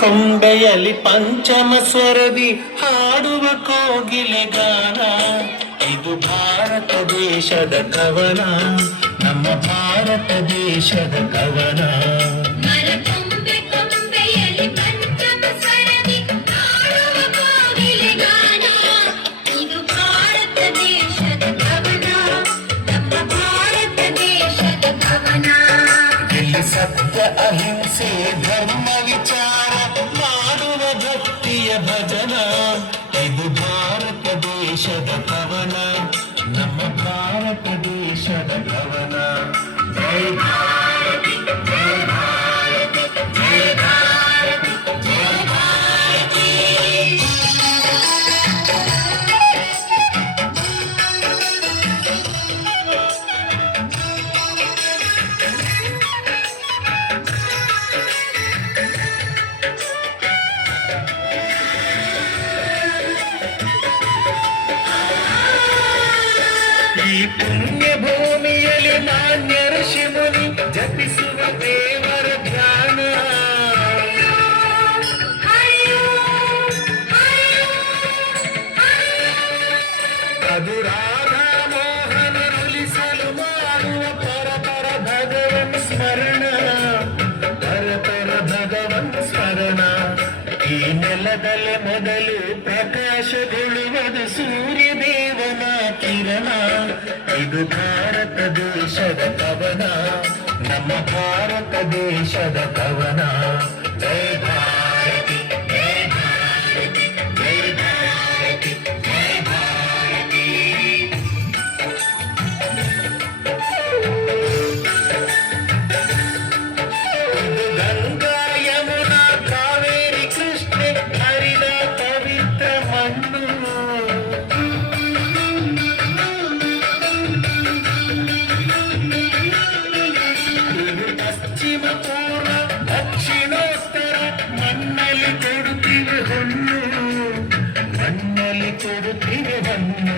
ಕೊಂಬೆಯಲ್ಲಿ ಪಂಚಮ ಸ್ವರದಿ ಹಾಡುವ ಕೋಗಿಲೆ ಗಾನ. ಇದು ಭಾರತ ದೇಶದ ಕವನ, ನಮ್ಮ ಭಾರತ ದೇಶದ ಕವನ. ಸತ್ಯ ಅಹಿಂಸೆ ಧರ್ಮ ವಿಚಾರ ಮಾಡುವ ಭಕ್ತಿಯ ಭಜನ. ಇದು ಭಾರತ ದೇಶದ ಕವನ, ನಮ್ಮ ಭಾರತ ದೇಶದ ಕವನ. ಜೈ ಭಾರತಿ ಜೈ ಭಾರತಿ ಜೈ ಭಾರತಿ ಜೈ ಭಾರತಿ. ಈ ಪುಣ್ಯ ಭೂಮಿಯಲ್ಲಿ ಮಾನ್ಯ ಋಷಿ ಮುನಿ ಜಪಿಸುವ ದೇವರ ಧ್ಯಾನ. ಅದು ರಾಧಾ ಮೋಹನ ಉಳಿಸಲು ಮಾಡುವ ಪರಪರ ಭಗವನ್ ಸ್ಮರಣ, ಪರಪರ ಭಗವನ್ ಸ್ಮರಣ. ಈ ನೆಲದಲ್ಲಿ ಮೊದಲು ಪ್ರಕಾಶಗೊಳ್ಳುವುದು ಸೂರ್ಯ ದೇವನ ಕಿರಣ. ಇದು ಭಾರತ ದೇಶದ ಕವನ, ನಮ್ಮ ಭಾರತ ದೇಶದ ಕವನ. ಜೈ ಭಾರತಿ ಜೈ ಭಾರತಿ ಜೈ ಭಾರತಿ ಜೈ ಭಾರತಿ. ಇದು ಗಂಗಾ ಯಮುನಾ ಕಾವೇರಿ ಕೃಷ್ಣೆ ಹರಿದ ಪವಿತ್ರ ಮಣ್ಣು. ಪಶ್ಚಿಮ ಪೂರ್ವ ದಕ್ಷಿಣೋತ್ತರ ಮಣ್ಣಲ್ಲಿ ಕೊಡುತ್ತಿವೆ ಹೊನ್ನು, ಮಣ್ಣಲ್ಲಿ ಕೊಡುತ್ತಿವೆ ಹೊನ್ನು.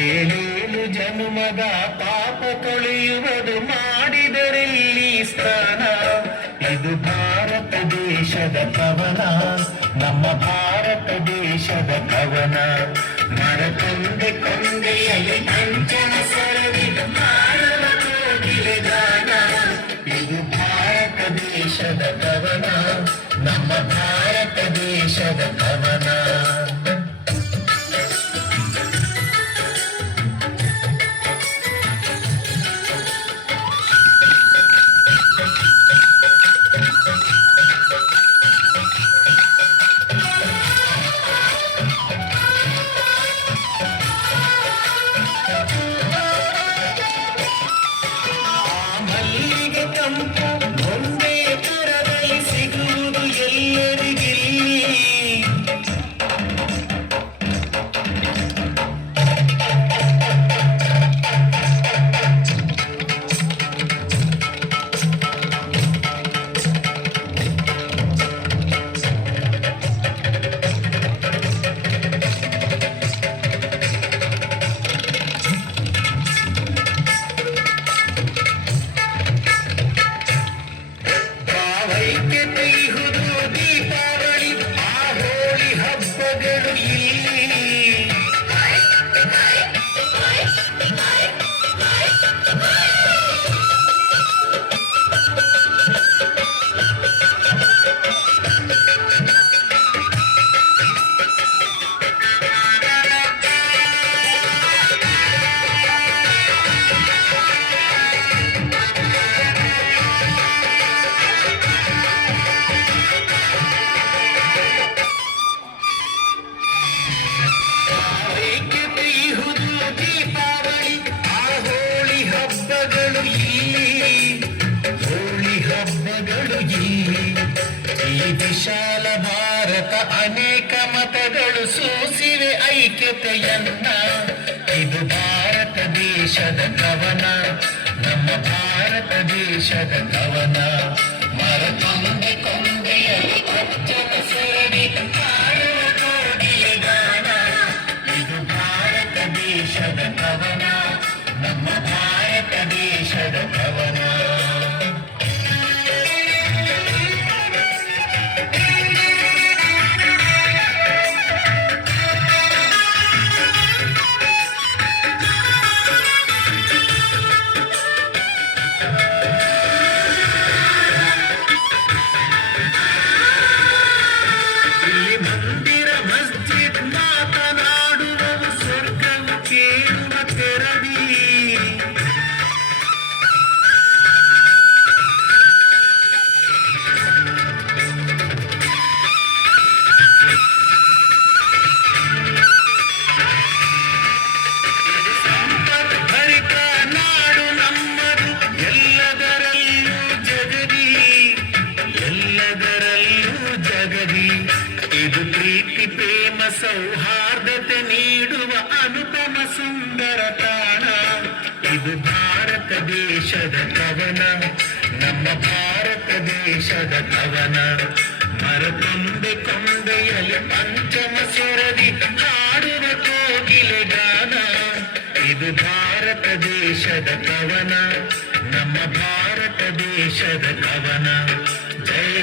ಏಳೇಳು ಜನ್ಮದ ಪಾಪ ತೊಳೆಯುವುದು ಮಾಡಿದರಲ್ಲಿ ಸ್ಥಾನ. ಇದು ಭಾರತ ದೇಶದ ಕವನ, ನಮ್ಮ ಭಾರತ ದೇಶದ ಕವನ. ಮರಕೊಂಡೆ ಕೊಂಡೆಯಲ್ಲಿ ಪಂಚಮ ಸರದಿ ಹಾಡುವ ಕೋಗಿಲೆ ಗಾನ. ಇದು ಭಾರತ ದೇಶದ ಕವನ, ನಮ್ಮ ಭಾರತ ದೇಶದ ಕವನ. ಮಲ್ಲಿಗೆ ತಂಪು ಒಂದೇ ತರದಲ್ಲಿ ಸಿಗುವುದು ಎಲ್ಲರಿಗಿಲ್ಲಿ. ಭಾವೈಕ್ಯತೆ ಇಹುದು ದೀಪಾವಳಿ, ಆ ಹೋಳಿ ಹಬ್ಬಗಳು ಇಲ್ಲಿ. ಭಾವೈಕ್ಯತೆ ಇಹುದು ದೀಪಾವಳಿ, ಆ ಹೋಳಿ ಹಬ್ಬಗಳು ಇಲ್ಲಿ. ಹೋಳಿ ಹಬ್ಬಗಳು ಇಲ್ಲಿ. ಈ ವಿಶಾಲ ಭಾರತ ಅನೇಕ ಮತಗಳು ಸೂಸಿವೆ ಐಕ್ಯತೆಯನ್ನ. ಇದು ಭಾರತ ದೇಶದ ಕವನ, ನಮ್ಮ ಭಾರತ ದೇಶದ ಕವನ. ಮರಕೊಂಡೆ ಕೊಂಬೆಯಲ್ಲಿ ಪಂಚಮ ಸರದಿ ಹಾಡುವ ಕೋಗಿಲೆ ಗಾನ. ಇದು ಭಾರತ ದೇಶದ ಕವನ, ನಮ್ಮ ಭಾರತ ದೇಶದ ಕವನ. ಪ್ರೀತಿ ಪ್ರೇಮ ಸೌಹಾರ್ದತೆ ನೀಡುವ ಅನುಪಮ ಸುಂದರ ತಾಣ ಇದು ಭಾರತ ದೇಶದ ಕವನ ನಮ್ಮ ಭಾರತ ದೇಶದ ಕವನ ಮರತುಂಬೆ ಕೊಂಬೆಯಲ್ಲಿ ಪಂಚಮ ಸ್ವರದಿ ಹಾಡುವ ಕೋಗಿಲೆ ಗಾನ ಇದು ಭಾರತ ದೇಶದ ಕವನ ನಮ್ಮ ಭಾರತ ದೇಶದ ಕವನ ಜಯ